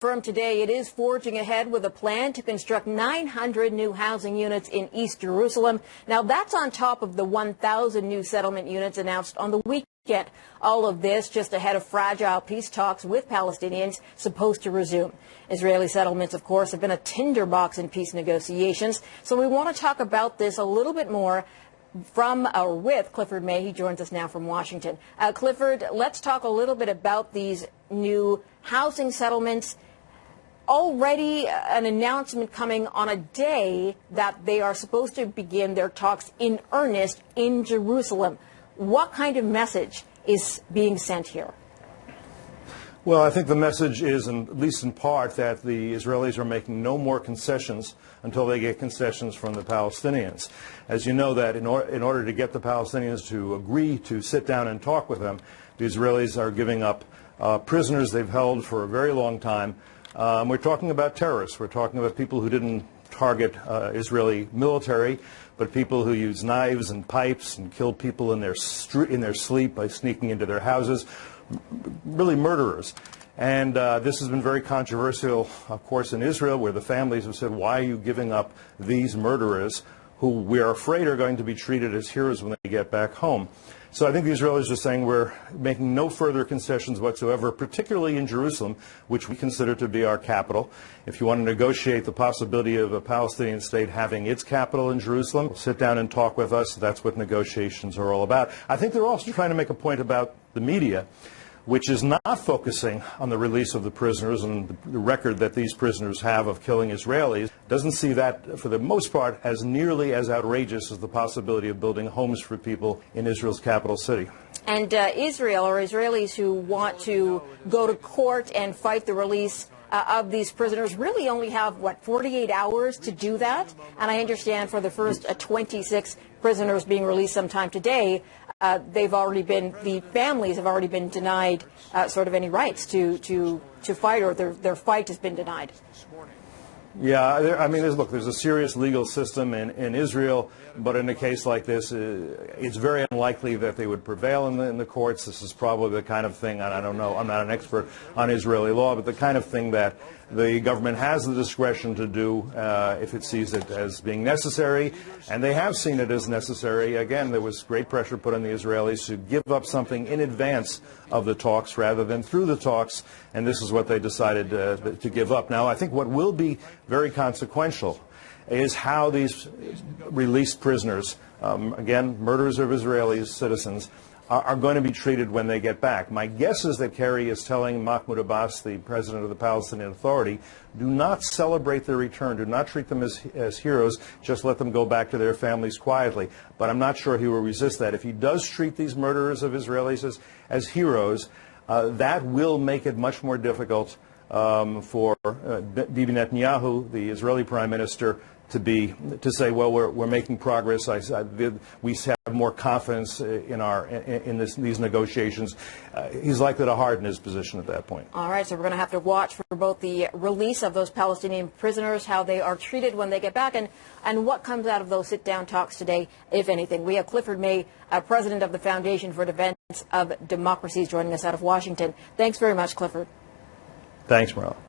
Confirmed today it is forging ahead with a plan to construct 900 new housing units in East Jerusalem. Now, that's on top of the 1,000 new settlement units announced on the weekend. All of this just ahead of fragile peace talks with Palestinians supposed to resume. Israeli settlements, of course, have been a tinderbox in peace negotiations. So we want to talk about this a little bit more with Clifford May. He joins us now from Washington. Clifford, let's talk a little bit about these new housing settlements. Already an announcement coming on a day that they are supposed to begin their talks in earnest in Jerusalem. What kind of message is being sent here? Well, I think the message is, at least in part, that the Israelis are making no more concessions until they get concessions from the Palestinians. As you know, that in order to get the Palestinians to agree to sit down and talk with them, the Israelis are giving up prisoners they've held for a very long time. We're talking about terrorists. We're talking about people who didn't target Israeli military, but people who use knives and pipes and kill people in their sleep by sneaking into their houses. Really murderers. And this has been very controversial, of course, in Israel, where the families have said, why are you giving up these murderers who we are afraid are going to be treated as heroes when they get back home? So I think the Israelis are saying we're making no further concessions whatsoever, particularly in Jerusalem, which we consider to be our capital. If you want to negotiate the possibility of a Palestinian state having its capital in Jerusalem, sit down and talk with us. That's what negotiations are all about. I think they're also trying to make a point about the media, which is not focusing on the release of the prisoners and the record that these prisoners have of killing Israelis. Doesn't see that, for the most part, as nearly as outrageous as the possibility of building homes for people in Israel's capital city. And Israel, or Israelis who want to go to court and fight the release of these prisoners, really only have, 48 hours to do that? And I understand for the first 26 prisoners being released sometime today, the families have already been denied sort of any rights to fight, or their fight has been denied. Yeah, I mean, look, there's a serious legal system in Israel, but in a case like this, it's very unlikely that they would prevail in the courts. This is probably the kind of thing, and I don't know, I'm not an expert on Israeli law, but the kind of thing that the government has the discretion to do if it sees it as being necessary, and they have seen it as necessary. Again, there was great pressure put on the Israelis to give up something in advance of the talks rather than through the talks, and this is what they decided to give up. Now, I think what will be very consequential is how these released prisoners, again, murderers of Israeli citizens, are going to be treated when they get back. My guess is that Kerry is telling Mahmoud Abbas, the president of the Palestinian Authority, do not celebrate their return, do not treat them as heroes, just let them go back to their families quietly. But I'm not sure he will resist that. If he does treat these murderers of Israelis as heroes, that will make it much more difficult for Bibi Netanyahu, the Israeli prime minister, to say, well, we're making progress. We have more confidence in these negotiations. He's likely to harden his position at that point. All right, so we're going to have to watch for both the release of those Palestinian prisoners, how they are treated when they get back, and what comes out of those sit-down talks today, if anything. We have Clifford May, president of the Foundation for Defense of Democracies, joining us out of Washington. Thanks very much, Clifford. Thanks, Marla.